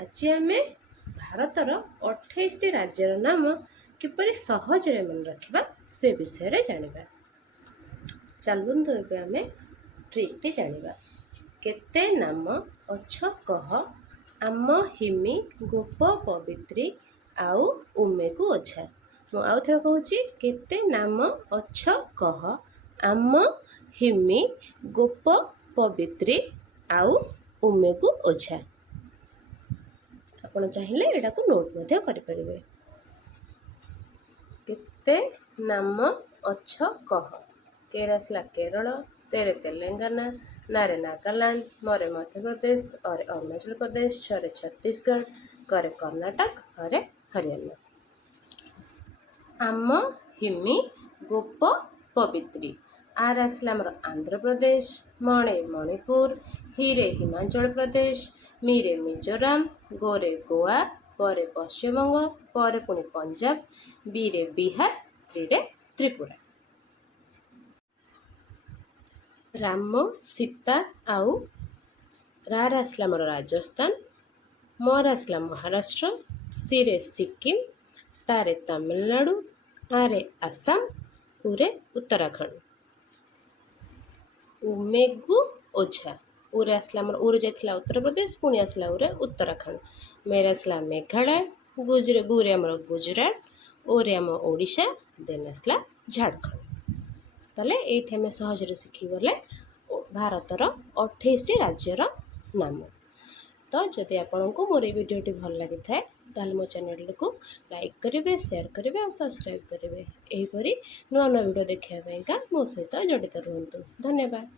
आज आम भारतर 28 राज्यर नाम किपरि सहजरे मन रखा से विषय जानिबा। चलुंतु एबे आमे ट्रिक जानिबा। केते नाम अछ कह आम हिमी गोप पवित्री आउ उमे को ओछा। मु आउ थर कहूची केते नाम अछ कह आम हिमी गोप पवित्री आउ उमे को ओछा। आपण चाहिए एटा को नोट मध्य करि परिबे। केते नाम अछ कह केर आसला केरल, तेरे तेलंगाना, नारे नागालैंड, मरे मध्य प्रदेश, अरे अरुणाचल प्रदेश, छरे छत्तीसगढ़, करे कर्नाटक, हरे हरियाणा। आम हिमी गोप पवित्री आर आसला आमर आंध्र प्रदेश, मणे मणिपुर, हिरे हिमाचल प्रदेश, मीरे मिजोराम, गोरे गोवा, परे पश्चिमबंग, परे पुणी पंजाब, बीरे बिहार, त्रिरे त्रिपुरा। राम सीता आउ रार आसला आमर राजस्थान, मोर आसला महाराष्ट्र, सीरे सिक्किम, तारे तमिलनाडु, आरे आसाम, उरे उत्तराखंड। उमेगु ओछा उरे आसला आमर उरे जाइथिला उत्तर प्रदेश, पुणी आसला उरे उत्तराखंड। मेरे आसला मेघालय, गुरे आमर गुजरात, ओरे आम ओडिशा, देन आसला झारखंड। ताले एठी आमे सहजरे शिखी गले भारतर 28 राज्यर नाम। तो जदि आपंक मोर ये वीडियोटी भल लगी थाए ताल मो चैनल को लाइक करेंगे, शेयर करेंगे और सब्सक्राइब करेंगे। यहीपरि नुआ नुआ वीडियो देखा मो सहित जड़ित रुहतु। धन्यवाद।